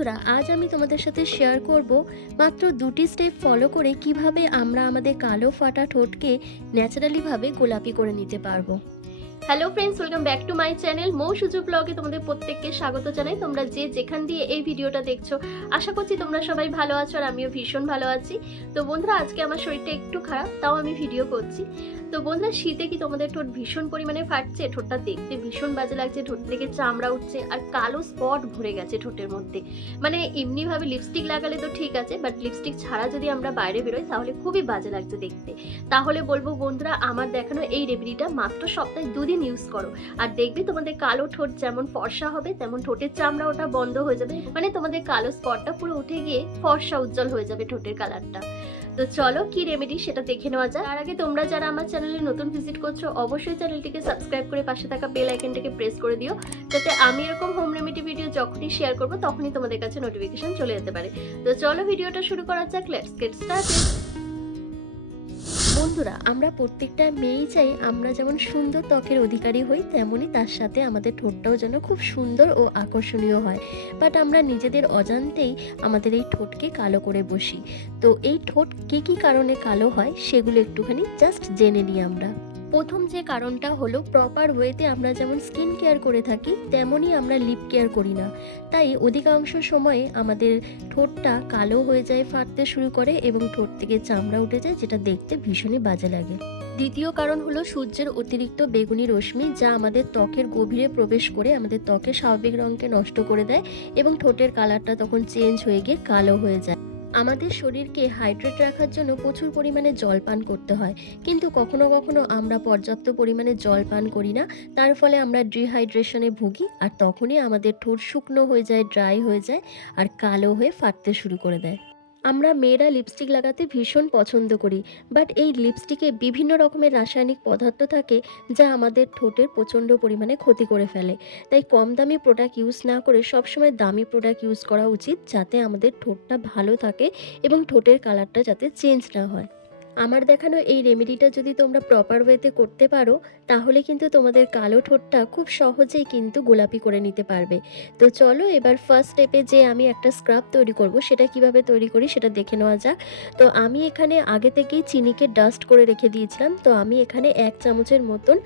বন্ধুরা, আজ আমি তোমাদের সাথে শেয়ার করব মাত্র দুটি স্টেপ ফলো করে কীভাবে আমরা আমাদের কালো ফাটা ঠোঁটকে ন্যাচারালিভাবে গোলাপি করে নিতে পারব। Hello friends welcome back to my channel Mou Sujog ব্লগে তোমাদের প্রত্যেককে স্বাগত জানাই। তোমরা যে যেখান দিয়ে এই ভিডিওটা দেখছ, আশা করছি তোমরা সবাই ভালো আছো আর আমিও ভীষণ ভালো আছি। তো বন্ধুরা, আজকে আমার শরীরটা একটু খারাপ, তাও আমি ভিডিও করছি। তো বন্ধুরা শীতে কি তোমাদের ঠোঁট ভীষণ পরিমাণে ফাটছে? ঠোঁটটা দেখতে ভীষণ বাজে লাগছে, ঠোঁট থেকে চামড়া উঠছে আর কালো স্পট ভরে গেছে ঠোঁটের মধ্যে। মানে এমনিভাবে লিপস্টিক লাগালে তো ঠিক আছে বাট লিপস্টিক ছাড়া যদি আমরা বাইরে বেরোই, তাহলে খুবই বাজে লাগছে দেখতে। তাহলে বলব, বন্ধুরা, আমার দেখানো এই রেমেডিটা মাত্র সপ্তাহে দুদিন ইউজ করো। আর দেখবে তোমাদের কালো ঠোঁট যেমন ফর্সা হবে, তেমন ঠোঁটের চামড়া ওটা বন্ধ হয়ে যাবে। মানে তোমাদের কালো স্পটটা পুরো উঠে গিয়ে ফর্সা উজ্জ্বল হয়ে যাবে ঠোঁটের কালারটা তো চলো, কি রেমেডি সেটা দেখে নেওয়া যায় তার আগে তোমরা যারা আমার চ্যানেলে নতুন ভিজিট করছ, অবশ্যই চ্যানেলটিকে সাবস্ক্রাইব করে পাশে থাকা বেল আইকনটিকে প্রেস করে দিও, যাতে আমি এরকম হোম রেমেডি ভিডিও যখনই শেয়ার করব, তখনই তোমাদের কাছে নোটিফিকেশন চলে যেতে পারে। তো চলো ভিডিওটা শুরু করা যাক লেটস গেট স্টার্টেড বন্ধুরা, আমরা প্রত্যেকটা মেয়েই চাই আমরা যেমন সুন্দর ত্বকের অধিকারী হই তেমনই তার সাথে আমাদের ঠোঁটটাও যেন খুব সুন্দর ও আকর্ষণীয় হয়। বাট আমরা নিজেদের অজান্তেই আমাদের এই ঠোঁটকে কালো করে বসি। তো এই ঠোঁট কী কী কারণে কালো হয়, সেগুলো একটুখানি জাস্ট জেনে নিই আমরা। প্রথম যে কারণটা হলো প্রপার ওয়েতে আমরা যেমন স্কিন কেয়ার করে থাকি, তেমনই আমরা লিপ কেয়ার করি না। তাই অধিকাংশ সময়ে আমাদের ঠোঁটটা কালো হয়ে যায়, ফাটতে শুরু করে এবং ঠোঁট থেকে চামড়া উঠে যায়, যেটা দেখতে ভীষণই বাজে লাগে। দ্বিতীয় কারণ হলো সূর্যের অতিরিক্ত বেগুনি রশ্মি, যা আমাদের ত্বকের গভীরে প্রবেশ করে আমাদের ত্বকের স্বাভাবিক রঙকে নষ্ট করে দেয় এবং ঠোঁটের কালারটা তখন চেঞ্জ হয়ে গিয়ে কালো হয়ে যায়। আমাদের শরীরকে হাইড্রেট রাখার জন্য প্রচুর পরিমাণে জল পান করতে হয়। কিন্তু কখনো কখনো আমরা পর্যাপ্ত পরিমাণে জল পান করি না, তার ফলে আমরা ডিহাইড্রেশনে ভুগি আর তখনই আমাদের ঠোঁট শুকনো হয়ে যায় ড্রাই হয়ে যায় আর কালো হয়ে ফাটতে শুরু করে দেয়। আমরা মেয়েরা লিপস্টিক লাগাতে ভীষণ পছন্দ করি বাট এই লিপস্টিকে বিভিন্ন রকমের রাসায়নিক পদার্থ থাকে যা আমাদের ঠোঁটের প্রচণ্ড পরিমাণে ক্ষতি করে ফেলে। তাই কম দামি প্রোডাক্ট ইউজ না করে সবসময় দামি প্রোডাক্ট ইউজ করা উচিত যাতে আমাদের ঠোঁটটা ভালো থাকে এবং ঠোঁটের কালারটা যাতে চেঞ্জ না হয়। আমার দেখানো এই রেমেডিটা যদি তোমরা প্রপার ওয়েতে করতে পারো, তাহলে কিন্তু তোমাদের কালো ঠোঁটটা খুব সহজেই কিন্তু গোলাপি করে নিতে পারবে। তো চলো এবার ফার্স্ট স্টেপে যে আমি একটা স্ক্রাব তৈরি করব, সেটা কীভাবে তৈরি করি সেটা দেখে নেওয়া যাক। তো আমি এখানে আগে থেকেই চিনিকে ডাস্ট করে রেখে দিয়েছিলাম। তো আমি এখানে এক চামচের মতন,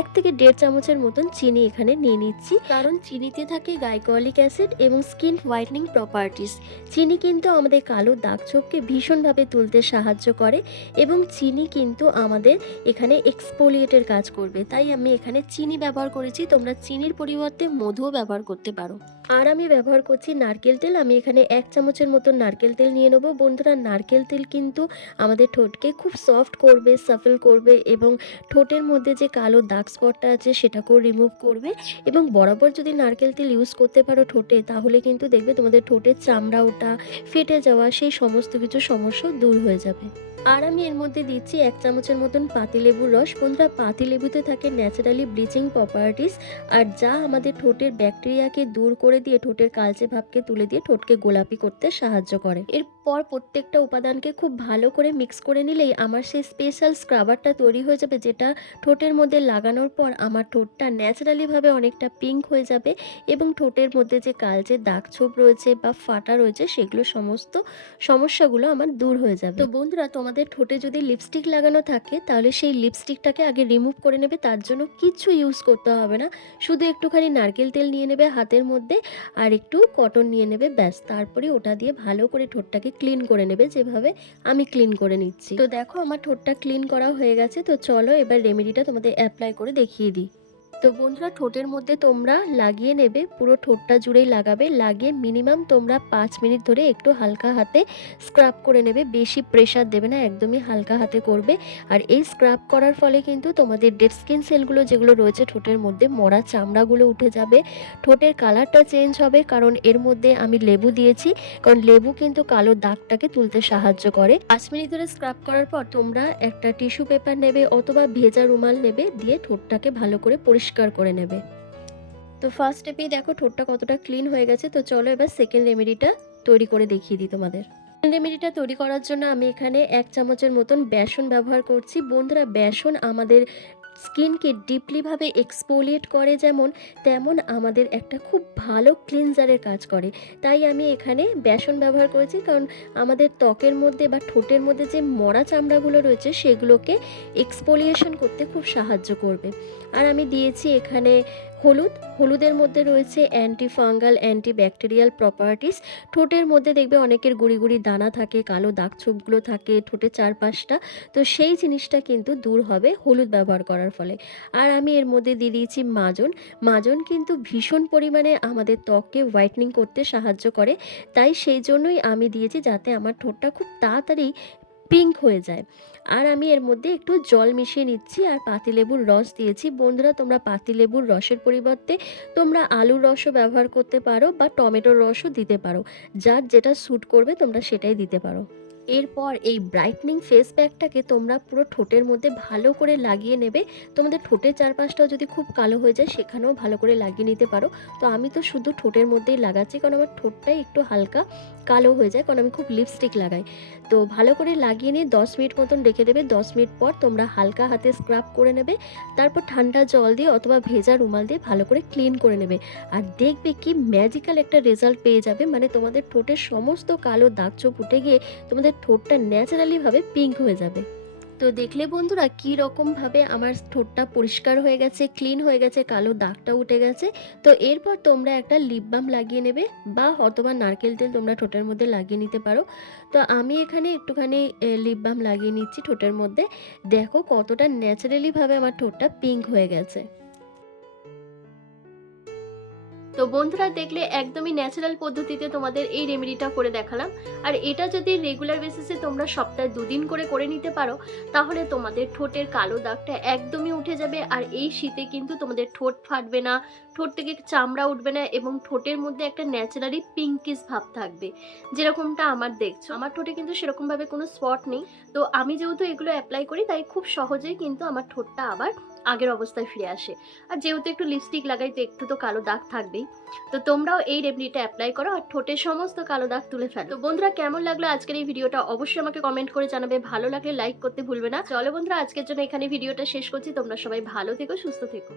এক থেকে দেড় চামচের মতন চিনি এখানে নিয়ে নিচ্ছি। কারণ চিনিতে থাকে গাইকোয়ালিক অ্যাসিড এবং স্কিন হোয়াইটনিং প্রপার্টিস চিনি কিন্তু আমাদের কালো দাগ ছোপকে ভীষণভাবে তুলতে সাহায্য করে এবং চিনি কিন্তু আমাদের এখানে এক্সপোলিয়েটের কাজ করবে। তাই আমি এখানে চিনি ব্যবহার করেছি। তোমরা চিনির পরিবর্তে মধুও ব্যবহার করতে পারো। আর আমি ব্যবহার করছি নারকেল তেল। আমি এখানে এক চামচের মতো নারকেল তেল নিয়ে নেব। বন্ধুরা, নারকেল তেল কিন্তু আমাদের ঠোঁটকে খুব সফট করবে সাফেল করবে এবং ঠোঁটের মধ্যে যে কালো দাগ স্পটটা আছে সেটাকেও রিমুভ করবে। এবং বরাবর যদি নারকেল তেল ইউজ করতে পারো ঠোঁটে, তাহলে কিন্তু দেখবে তোমাদের ঠোঁটের চামড়া ওটা ফেটে যাওয়া সেই সমস্ত কিছু সমস্যা দূর হয়ে যাবে। আর আমি এর মধ্যে দিচ্ছি এক চামচের মতন পাতিলেবুর রস। বন্ধুরা পাতিলেবুতে থাকে ন্যাচারালি ব্লিচিং প্রপার্টিস আর যা আমাদের ঠোঁটের ব্যাকটেরিয়াকে দূর করে দিয়ে, ঠোঁটের কালচে ভাবকে তুলে দিয়ে ঠোঁটকে গোলাপি করতে সাহায্য করে। এরপর প্রত্যেকটা উপাদানকে খুব ভালো করে মিক্স করে নিলেই আমার সেই স্পেশাল স্ক্রাবারটা তৈরি হয়ে যাবে, যেটা ঠোঁটের মধ্যে লাগানোর পর আমার ঠোঁটটা ন্যাচারালিভাবে অনেকটা পিঙ্ক হয়ে যাবে এবং ঠোঁটের মধ্যে যে কালচে দাগ ছোপ রয়েছে বা ফাটা রয়েছে, সেগুলো সমস্ত সমস্যাগুলো আমার দূর হয়ে যাবে। তো বন্ধুরা, তোমাদের ঠোঁটে যদি লিপস্টিক লাগানো থাকে, তাহলে সেই লিপস্টিকটাকে আগে রিমুভ করে নেবে, তার জন্য কিছু ইউজ করতে হবে না। শুধু একটুখানি নারকেল তেল নিয়ে নেবে হাতের মধ্যে আর একটু কটন নিয়ে নেবে, ব্যাস। তারপরে ওটা দিয়ে ভালো করে ঠোঁটটাকে ক্লিন করে নেবে যেভাবে আমি ক্লিন করে নিচ্ছি। তো দেখো, আমার ঠোঁটটা ক্লিন করা হয়ে গেছে। তো চলো এবার রেমেডিটা তোমাদের অ্যাপ্লাই করে দেখিয়ে দিই। তো বন্ধুরা ঠোঁটের মধ্যে তোমরা লাগিয়ে নেবে, পুরো ঠোঁটটা জুড়েই লাগাবে, লাগিয়ে মিনিমাম তোমরা পাঁচ মিনিট ধরে একটু হালকা হাতে স্ক্রাব করে নেবে, বেশি প্রেশার দেবে না, একদমই হালকা হাতে করবে। আর এই স্ক্রাব করার ফলে কিন্তু তোমাদের ডেড স্কিন সেলগুলো যেগুলো রয়েছে ঠোঁটের মধ্যে, মরা চামড়াগুলো উঠে যাবে। ঠোঁটের কালারটা চেঞ্জ হবে, কারণ এর মধ্যে আমি লেবু দিয়েছি, কারণ লেবু কিন্তু কালো দাগটাকে তুলতে সাহায্য করে। পাঁচ মিনিট ধরে স্ক্রাব করার পর তোমরা একটা টিস্যু পেপার নেবে অথবা ভেজা রুমাল নেবে, দিয়ে ঠোঁটটাকে ভালো করে পরিষ্কার করে নেবে। তো ফার্স্ট স্টেপেই দেখো ঠোঁটটা কতটা ক্লিন হয়ে গেছে, তো চলো এবার সেকেন্ড রেমেডিটা তৈরি করে দেখিয়ে দিই তোমাদের। সেকেন্ড রেমেডিটা তৈরি করার জন্য আমি এখানে এক চামচের মতন বেসন ব্যবহার করছি। বন্ধুরা, বেসন আমাদের স্কিনকে ডিপলিভাবে এক্সপোলিয়েট করে যেমন, তেমন আমাদের একটা খুব ভালো ক্লিনজারের কাজ করে। তাই আমি এখানে বেসন ব্যবহার করেছি কারণ আমাদের ত্বকের মধ্যে বা ঠোঁটের মধ্যে যে মরা চামড়াগুলো রয়েছে সেগুলোকে এক্সপোলিয়েশন করতে খুব সাহায্য করবে। আর আমি দিয়েছি এখানে হলুদ, হলুদের মধ্যে রয়েছে anti fungal anti bacterial properties ঠোঁটের মধ্যে দেখবে অনেকের গুড়ি গুড়ি দানা থাকে, কালো দাগ ছোপগুলো থাকে ঠোঁটের চারপাশটা। তো সেই জিনিসটা কিন্তু দূর হবে হলুদ ব্যবহার করার ফলে। আর আমি এর মধ্যে দিয়ে দিয়েছি মাজন। মাজন কিন্তু ভীষণ পরিমাণে আমাদের ত্বককে হোয়াইটনিং করতে সাহায্য করে। তাই সেই জন্যই আমি দিয়েছি যাতে আমার ঠোঁটটা খুব তাড়াতাড়ি পিঙ্ক হয়ে যায়। আর আমি এর মধ্যে একটু জল মিশিয়ে নিচ্ছি আর পাতিলেবুর রস দিয়েছি। বন্ধুরা, তোমরা পাতিলেবুর রসের পরিবর্তে তোমরা আলুর রসও ব্যবহার করতে পারো বা টমেটোর রসও দিতে পারো। যার যেটা স্যুট করবে, তোমরা সেটাই দিতে পারো। এরপর এই ব্রাইটনিং ফেস প্যাকটাকে তোমরা পুরো ঠোঁটের মধ্যে ভালো করে লাগিয়ে নেবে। তোমাদের ঠোঁটের চারপাশটাও যদি খুব কালো হয়ে যায়, সেখানেও ভালো করে লাগিয়ে নিতে পারো। তো আমি তো শুধু ঠোঁটের মধ্যেই লাগাচ্ছি, কারণ আমার ঠোঁটটাই একটু হালকা কালো হয়ে যায়, কারণ আমি খুব লিপস্টিক লাগাই। তো ভালো করে লাগিয়ে নিয়ে দশ মিনিট মতন রেখে দেবে। দশ মিনিট পর তোমরা হালকা হাতে স্ক্রাব করে নেবে, তারপর ঠান্ডা জল দিয়ে অথবা ভেজা রুমাল দিয়ে ভালো করে ক্লিন করে নেবে। আর দেখবে কি ম্যাজিক্যাল একটা রেজাল্ট পেয়ে যাবে। মানে তোমাদের ঠোঁটের সমস্ত কালো দাগ চোপ উঠে গিয়ে তোমাদের ঠোঁটটা ন্যাচারালিভাবে পিঙ্ক হয়ে যাবে। তো দেখলে বন্ধুরা কী রকমভাবে আমার ঠোঁটটা পরিষ্কার হয়ে গেছে ক্লিন হয়ে গেছে, কালো দাগটা উঠে গেছে। তো এরপর তোমরা একটা লিপ বাম লাগিয়ে নেবে বা অথবা নারকেল তেল তোমরা ঠোঁটের মধ্যে লাগিয়ে নিতে পারো। তো আমি এখানে একটুখানি লিপ বাম লাগিয়ে নিচ্ছি ঠোঁটের মধ্যে। দেখো কতটা ন্যাচারালিভাবে আমার ঠোঁটটা পিঙ্ক হয়ে গেছে। তো বন্ধুরা দেখলে একদমই ন্যাচারাল পদ্ধতিতে তোমাদের এই রেমেডিটা করে দেখালাম। আর এটা যদি রেগুলার বেসিসে তোমরা সপ্তাহে দুদিন করে করে নিতে পারো, তাহলে তোমাদের ঠোঁটের কালো দাগটা একদমই উঠে যাবে। আর এই শীতে কিন্তু তোমাদের ঠোঁট ফাটবে না, ঠোঁট থেকে চামড়া উঠবে না এবং ঠোঁটের মধ্যে একটা ন্যাচারালি পিঙ্কিস ভাব থাকবে। যেরকমটা আমার দেখছ, আমার ঠোঁটে কিন্তু সেরকমভাবে কোনো স্পট নেই। তো আমি যেহেতু এগুলো অ্যাপ্লাই করি, তাই খুব সহজেই কিন্তু আমার ঠোঁটটা আবার আগের অবস্থায় ফিরে আসে। আর যেহেতু একটু লিপস্টিক লাগাই, তো একটু তো কালো দাগ থাকবেই। তো তোমরাও এই রেমেডিটা অ্যাপ্লাই করো আর ঠোঁটের সমস্ত কালো দাগ তুলে ফেলো। তো বন্ধুরা, কেমন লাগল আজকের এই ভিডিওটা? অবশ্যই আমাকে কমেন্ট করে জানাবে। ভালো লাগলে লাইক করতে ভুলবে না। চলো বন্ধুরা, আজকের জন্য এখানে ভিডিওটা শেষ করছি। তোমরা সবাই ভালো থেকো, সুস্থ থেকো।